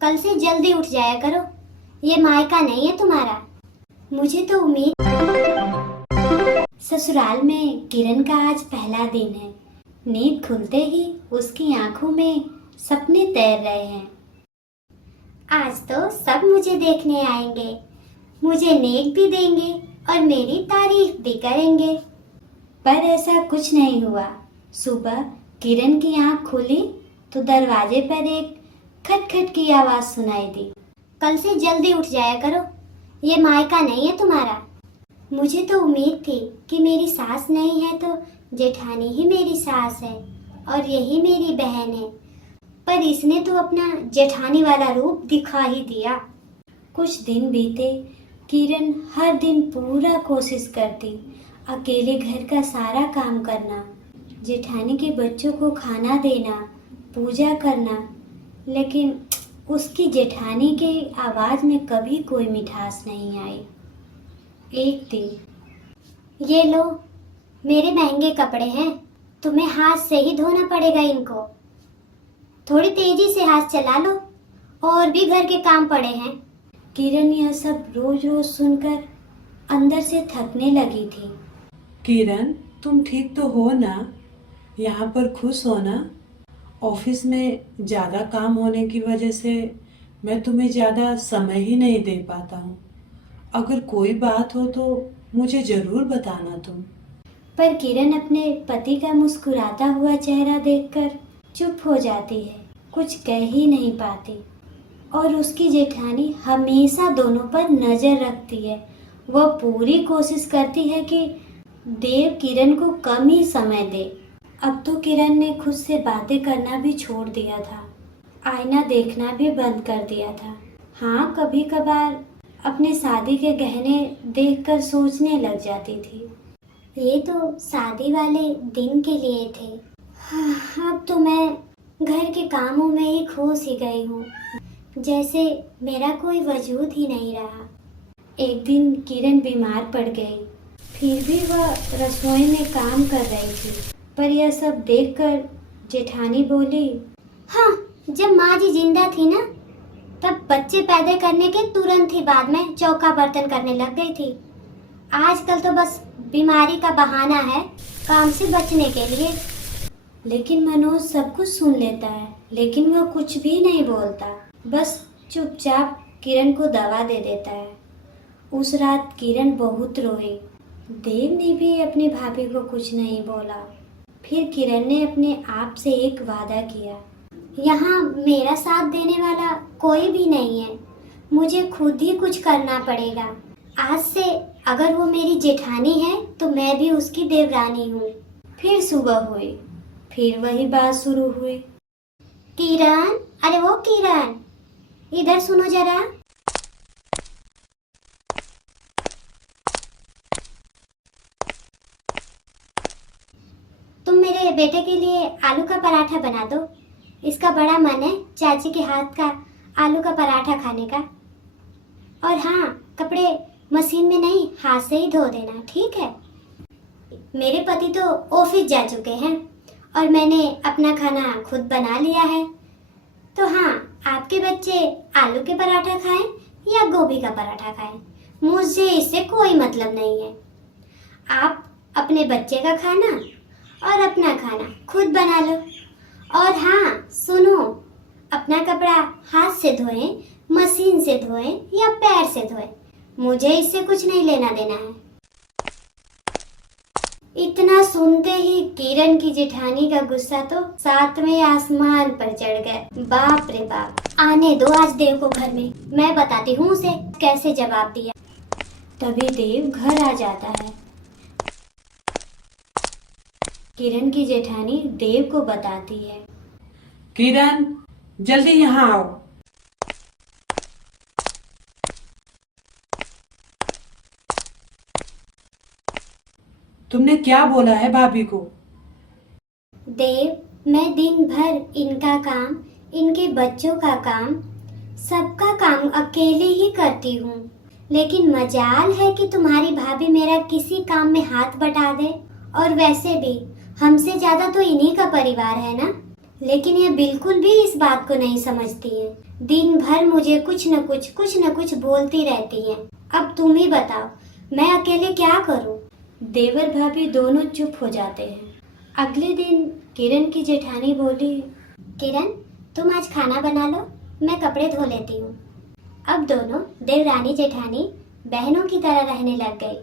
कल से जल्दी उठ जाया करो। ये मायका नहीं है तुम्हारा। मुझे तो उम्मीद। ससुराल में किरण का आज पहला दिन है। नींद खुलते ही उसकी आंखों में सपने तैर रहे हैं। आज तो सब मुझे देखने आएंगे, मुझे नेक भी देंगे और मेरी तारीफ भी करेंगे। पर ऐसा कुछ नहीं हुआ। सुबह किरण की आंख खुली तो दरवाजे पर एक खटखट की आवाज सुनाई दी। कल से जल्दी उठ जाया करो। ये मायका नहीं है तुम्हारा। मुझे तो उम्मीद थी कि मेरी सास नहीं है तो जेठानी ही मेरी सास है और यही मेरी बहन है, पर इसने तो अपना जेठानी वाला रूप दिखा ही दिया। कुछ दिन बीते। किरण हर दिन पूरा कोशिश करती, अकेले घर का सारा काम करना, जेठानी के बच्चों को खाना देना, पूजा करना, लेकिन उसकी जेठानी के आवाज़ में कभी कोई मिठास नहीं आई। एक दिन, ये लो, मेरे महंगे कपड़े हैं, तुम्हें हाथ से ही धोना पड़ेगा इनको। थोड़ी तेजी से हाथ चला लो, और भी घर के काम पड़े हैं। किरण यह सब रोज रोज सुनकर अंदर से थकने लगी थी। किरण, तुम ठीक तो हो ना? यहाँ पर खुश हो ना? ऑफिस में ज़्यादा काम होने की वजह से मैं तुम्हें ज़्यादा समय ही नहीं दे पाता हूँ। अगर कोई बात हो तो मुझे ज़रूर बताना तुम। पर किरण अपने पति का मुस्कुराता हुआ चेहरा देखकर चुप हो जाती है, कुछ कह ही नहीं पाती। और उसकी जेठानी हमेशा दोनों पर नज़र रखती है। वह पूरी कोशिश करती है कि देव किरण को कम ही समय दे। अब तो किरण ने खुद से बातें करना भी छोड़ दिया था, आईना देखना भी बंद कर दिया था। हाँ, कभी कभार अपने शादी के गहने देखकर सोचने लग जाती थी, ये तो शादी वाले दिन के लिए थे। हाँ, अब तो मैं घर के कामों में ही खो सी गई हूँ, जैसे मेरा कोई वजूद ही नहीं रहा। एक दिन किरण बीमार पड़ गई, फिर भी वह रसोई में काम कर रही थी। पर यह सब देखकर जेठानी बोली, हाँ, जब माँ जी जिंदा थी ना, तब बच्चे पैदा करने के तुरंत ही बाद में चौका बर्तन करने लग गई थी। आजकल तो बस बीमारी का बहाना है काम से बचने के लिए। लेकिन मनोज सब कुछ सुन लेता है, लेकिन वह कुछ भी नहीं बोलता, बस चुपचाप किरण को दवा दे देता है। उस रात किरण बहुत रोई। देव ने भी अपनी भाभी को कुछ नहीं बोला। फिर किरण ने अपने आप से एक वादा किया, यहाँ मेरा साथ देने वाला कोई भी नहीं है, मुझे खुद ही कुछ करना पड़ेगा। आज से अगर वो मेरी जेठानी है तो मैं भी उसकी देवरानी हूँ। फिर सुबह हुई, फिर वही बात शुरू हुई। किरण, अरे वो किरण, इधर सुनो जरा। तुम मेरे बेटे के लिए आलू का पराठा बना दो, इसका बड़ा मन है चाची के हाथ का आलू का पराठा खाने का। और हाँ, कपड़े मशीन में नहीं, हाथ से ही धो देना, ठीक है? मेरे पति तो ऑफिस जा चुके हैं और मैंने अपना खाना खुद बना लिया है। तो हाँ, आपके बच्चे आलू के पराठा खाएं या गोभी का पराठा खाएं, मुझे इससे कोई मतलब नहीं है। आप अपने बच्चे का खाना और अपना खाना खुद बना लो। और हाँ सुनो, अपना कपड़ा हाथ से धोएं, मशीन से धोएं या पैर से धोएं, मुझे इससे कुछ नहीं लेना देना है। इतना सुनते ही किरण की जेठानी का गुस्सा तो सातवें आसमान पर चढ़ गया। बाप रे बाप, आने दो आज देव को घर में, मैं बताती हूँ उसे कैसे जवाब दिया। तभी देव घर आ जाता है। किरण की जेठानी देव को बताती है, किरण, जल्दी यहाँ आओ। तुमने क्या बोला है भाभी को? देव, मैं दिन भर इनका काम, इनके बच्चों का काम, सबका काम अकेले ही करती हूँ, लेकिन मजाल है कि तुम्हारी भाभी मेरा किसी काम में हाथ बटा दे। और वैसे भी हमसे ज्यादा तो इन्हीं का परिवार है ना। लेकिन ये बिल्कुल भी इस बात को नहीं समझती है। दिन भर मुझे कुछ न कुछ बोलती रहती हैं। अब तुम ही बताओ, मैं अकेले क्या करूं? देवर भाभी दोनों चुप हो जाते हैं। अगले दिन किरण की जेठानी बोली, किरण तुम आज खाना बना लो, मैं कपड़े धो लेती हूँ। अब दोनों देवरानी जेठानी बहनों की तरह रहने लग गई।